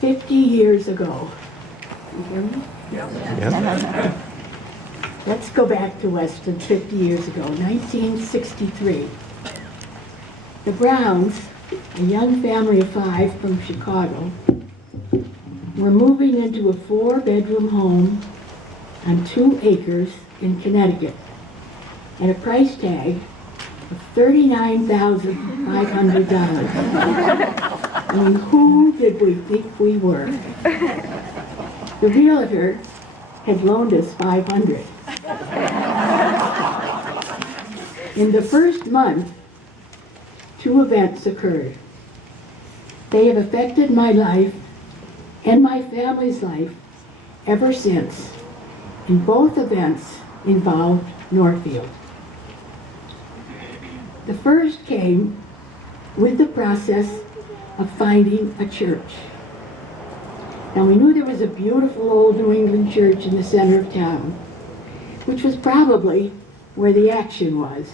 "50 years ago." You hear me? Yeah. Let's go back to Weston 50 years ago, 1963. The Browns, a young family of 5 from Chicago, were moving into a 4-bedroom home on 2 acres in Connecticut at a price tag of $39,500. I mean, who did we think we were? The realtor had loaned us $500. In the first month, 2 events occurred. They have affected my life and my family's life ever since, and both events involved Norfield. The first came with the process of finding a church. Now, we knew there was a beautiful old New England church in the center of town, which was probably where the action was.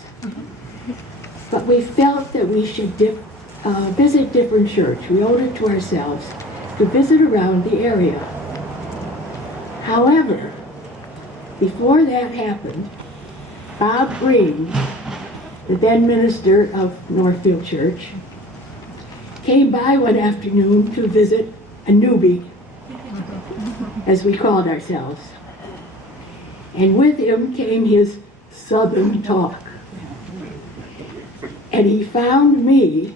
But we felt that we should visit different church. We owed it to ourselves to visit around the area. However, before that happened, Bob Green, the then minister of Norfield Church, came by one afternoon to visit a newbie, as we called ourselves. And with him came his Southern talk. And he found me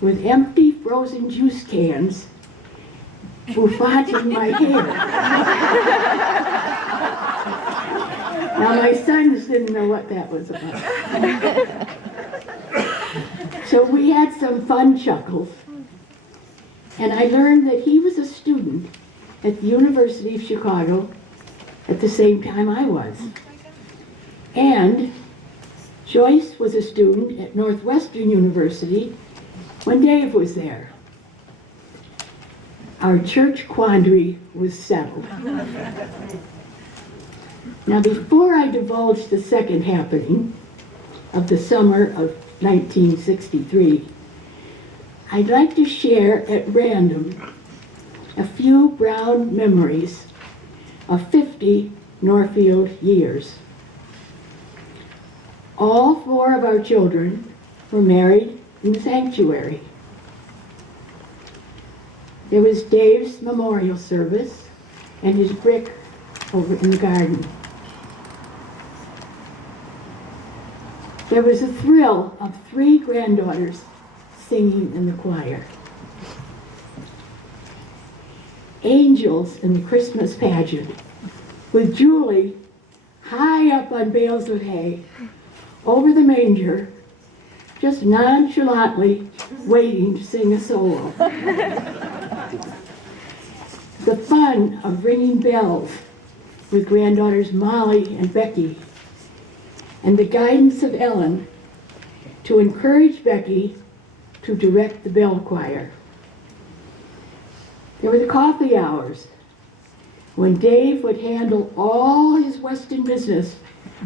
with empty frozen juice cans bouffating my hair. Now, my sons didn't know what that was about. So we had some fun chuckles, and I learned that he was a student at the University of Chicago at the same time I was. And Joyce was a student at Northwestern University when Dave was there. Our church quandary was settled. Now, before I divulge the second happening of the summer of 1963, I'd like to share at random a few Brown memories of 50 Norfield years. All 4 of our children were married in the sanctuary. There was Dave's memorial service and his brick over in the garden. There was a thrill of 3 granddaughters singing in the choir. Angels in the Christmas pageant, with Julie high up on bales of hay over the manger, just nonchalantly waiting to sing a solo. The fun of ringing bells with granddaughters Molly and Becky, and the guidance of Ellen to encourage Becky to direct the bell choir. There were the coffee hours when Dave would handle all his Weston business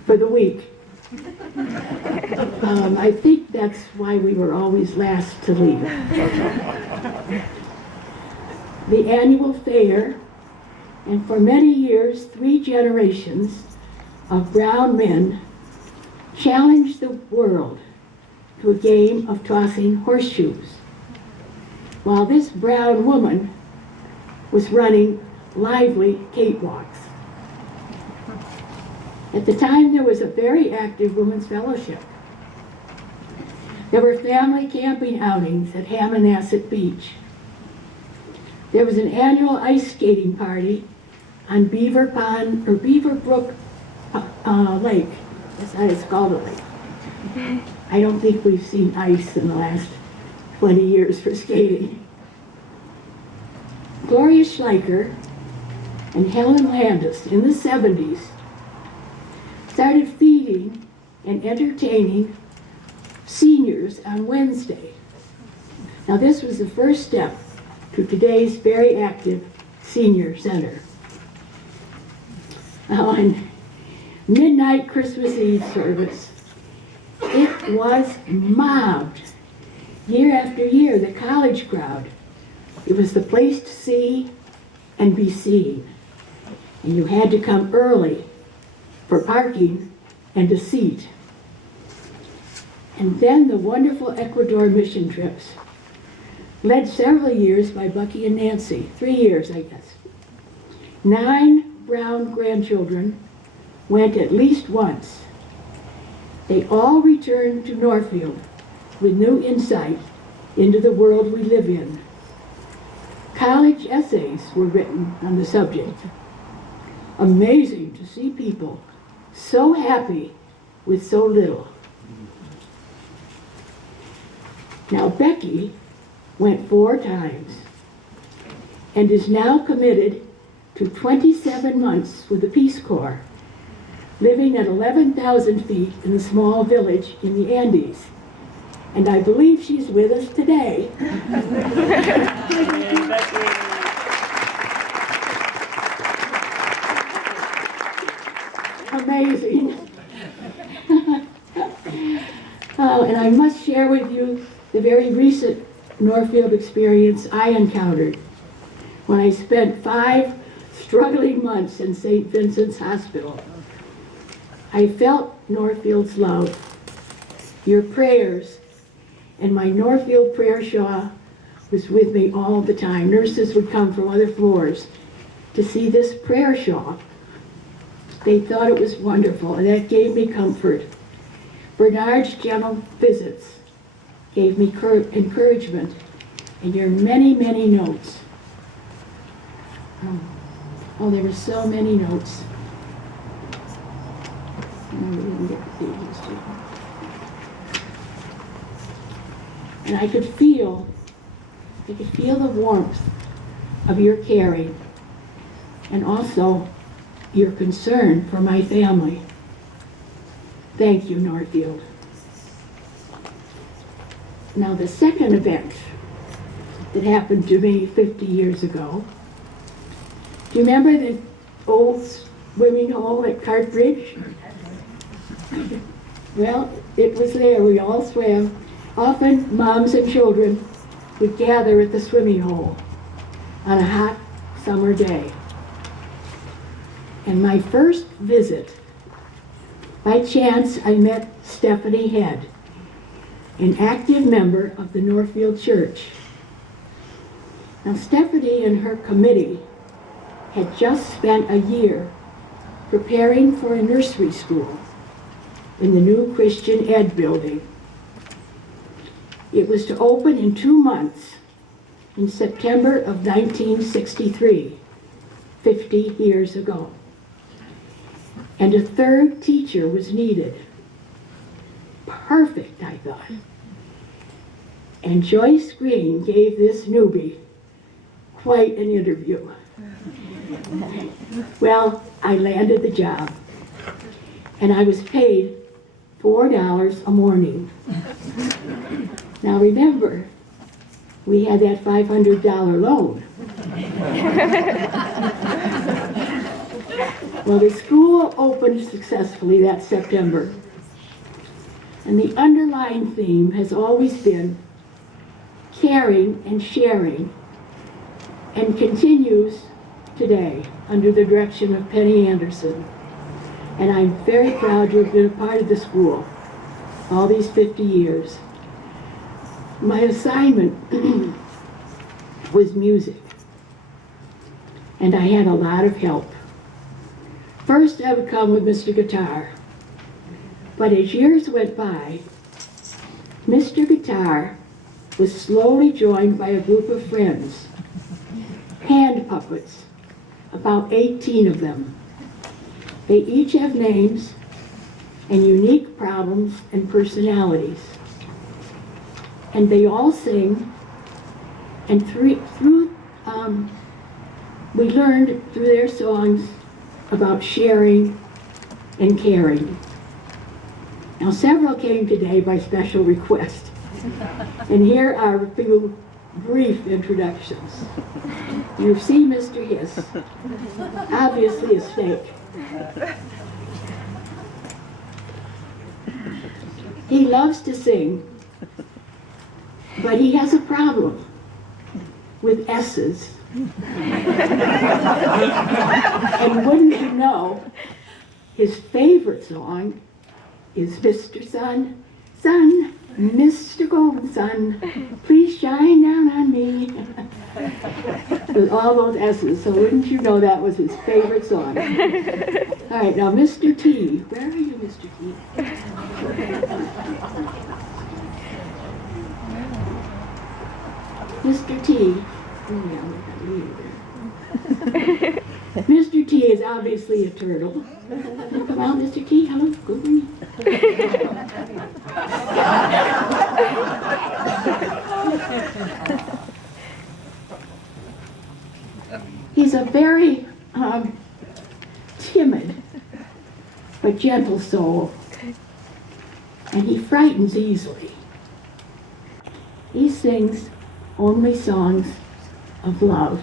for the week. I think that's why we were always last to leave. The annual fair, and for many years, 3 generations of Brown men challenged the world to a game of tossing horseshoes, while this Brown woman was running lively cakewalks. At the time, there was a very active women's fellowship. There were family camping outings at Hammonasset Beach. There was an annual ice skating party on Beaver Pond, or Beaver Brook Lake. That's how it's called, a lake. I don't think we've seen ice in the last 20 years for skating. Gloria Schleicher and Helen Landis in the 70s started feeding and entertaining seniors on Wednesday. Now, this was the first step to today's very active senior center. On midnight Christmas Eve service, it was mobbed. Year after year, the college crowd. It was the place to see and be seen. And you had to come early for parking and a seat. And then the wonderful Ecuador mission trips, led several years by Bucky and Nancy, 3 years, I guess. 9 Brown grandchildren went at least once. They all returned to Norfield with new insight into the world we live in. College essays were written on the subject. Amazing to see people so happy with so little. Now Becky went 4 times and is now committed to 27 months with the Peace Corps, living at 11,000 feet in a small village in the Andes. And I believe she's with us today. Amazing. And I must share with you the very recent Norfield experience I encountered when I spent 5 struggling months in St. Vincent's Hospital. I felt Norfield's love, your prayers, and my Norfield prayer shawl was with me all the time. Nurses would come from other floors to see this prayer shawl. They thought it was wonderful, and that gave me comfort. Bernard's gentle visits gave me encouragement, and your many, many notes. Oh, there were so many notes. And I could feel the warmth of your caring and also your concern for my family. Thank you, Norfield. Now, the second event that happened to me 50 years ago, do you remember the old swimming hole at Cartbridge? Well, it was there. We all swam. Often, moms and children would gather at the swimming hole on a hot summer day. And my first visit, by chance, I met Stephanie Head, an active member of the Norfield Church. Now, Stephanie and her committee had just spent a year preparing for a nursery school in the new Christian Ed building. It was to open in 2 months in September of 1963, 50 years ago. And a 3rd teacher was needed. Perfect, I thought. And Joyce Green gave this newbie quite an interview. Well, I landed the job, and I was paid $4 a morning. Now remember, we had that $500 loan. Well, the school opened successfully that September, and the underlying theme has always been caring and sharing, and continues today under the direction of Penny Anderson. And I'm very proud to have been a part of the school all these 50 years. My assignment was music, and I had a lot of help. First, I would come with Mr. Guitar, but as years went by, Mr. Guitar was slowly joined by a group of friends, hand puppets, about 18 of them. They each have names and unique problems and personalities. And they all sing, and we learned through their songs about sharing and caring. Now, several came today by special request, and here are a few brief introductions. You see Mr. Hiss, obviously a snake. He loves to sing, but he has a problem with S's. And wouldn't you know, his favorite song is Mr. Sun, Sun, Mr. Golden Sun, please shine down on me. With all those S's, so wouldn't you know that was his favorite song. All right, now Mr. T. Where are you, Mr. T? Mr. T. Oh, yeah, we got you there. Mr. T is obviously a turtle. Come on, Mr. T. Hello, good morning. He's a very timid but gentle soul, and he frightens easily. He sings only songs of love.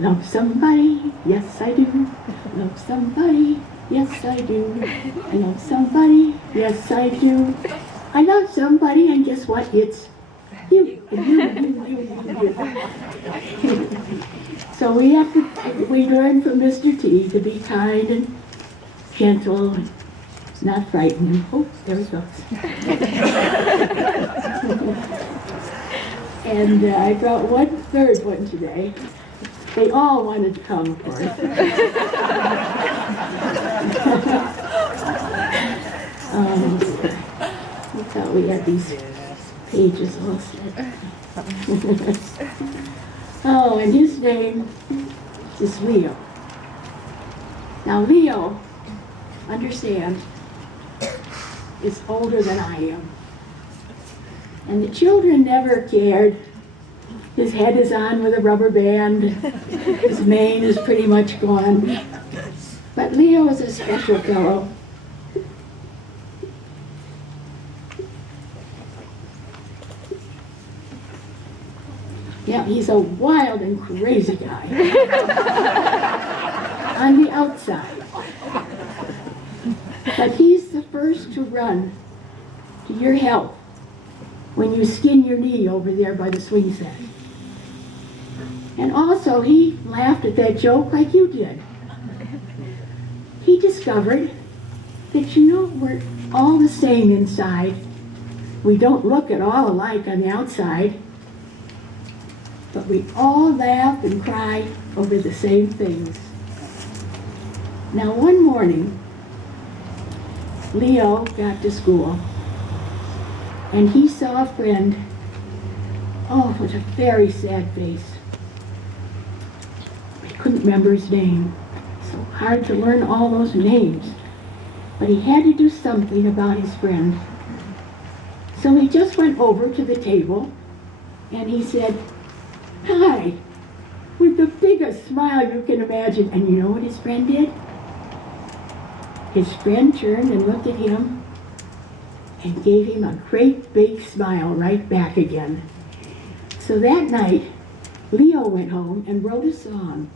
Love somebody, yes I do. Love somebody, yes I do. I love somebody, yes I do. I love somebody, and guess what? It's you. So we learn from Mr. T to be kind and gentle and not frightening. Oh, there he goes. And I brought one third one today. They all wanted to come, of course. We thought we had these pages all set. Oh, and his name is Leo. Now Leo, understand, is older than I am. And the children never cared. His head is on with a rubber band. His mane is pretty much gone. But Leo is a special fellow. Yeah, he's a wild and crazy guy. On the outside. But he's the first to run to your help when you skin your knee over there by the swing set. And also, he laughed at that joke like you did. He discovered that, you know, we're all the same inside. We don't look at all alike on the outside, but we all laugh and cry over the same things. Now, one morning, Leo got to school, and he saw a friend, with a very sad face. I couldn't remember his name. So hard to learn all those names. But he had to do something about his friend. So he just went over to the table, and he said, "Hi," with the biggest smile you can imagine. And you know what his friend did? His friend turned and looked at him and gave him a great big smile right back again. So that night, Leo went home and wrote a song.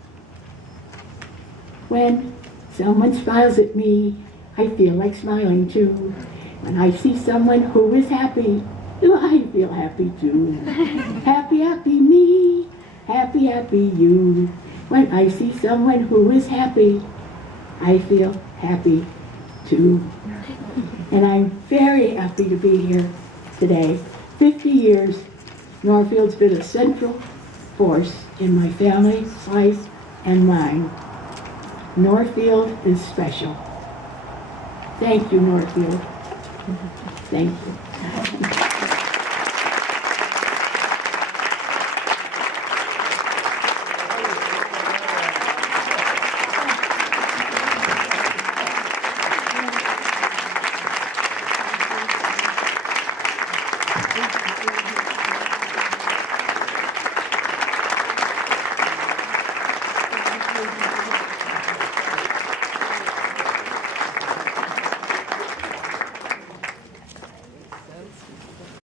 When someone smiles at me, I feel like smiling too. When I see someone who is happy, I feel happy too. Happy, happy me, happy, happy you. When I see someone who is happy, I feel happy too. And I'm very happy to be here today. 50 years, Norfield's been a central force in my family's life and mine. Norfield is special. Thank you, Norfield. Thank you.